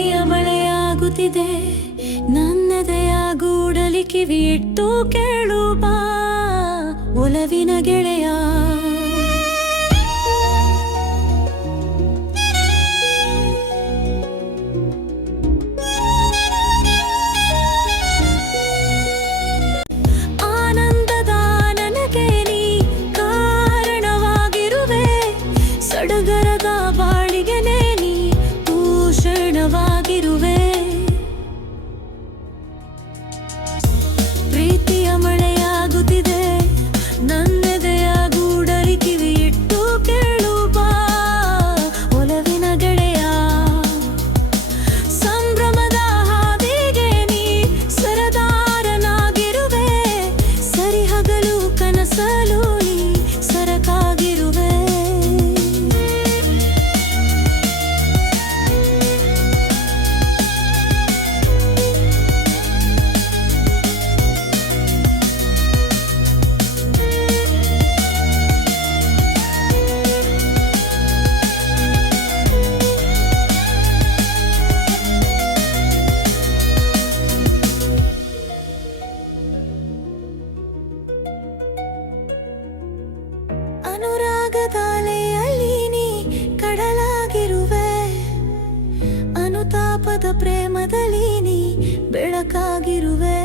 ಪ್ರೀತಿಯ ಮಳೆಯಾಗುತ್ತಿದೆ. ನನ್ನದೆಯ ಗೂಡಲಿ ಕಿವಿಯಿಟ್ಟು ಕೇಳುವ ಒಲವಿನ ಗೆಳೆಯ ಅದ್ಭುತ ಪ್ರೇಮದಲ್ಲಿ ನೀ ಬೆಳಕಾಗಿರುವೆ.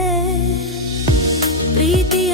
ಪ್ರೀತಿ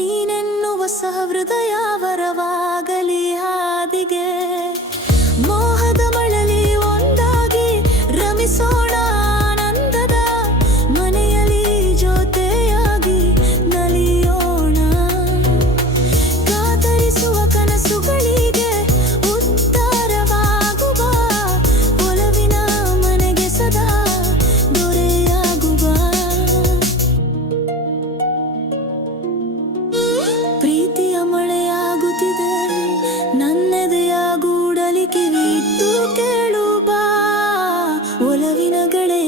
ನೀನೆನ್ನುವ ಸಹೃದಯ ಸಾವಿನಗಳೇ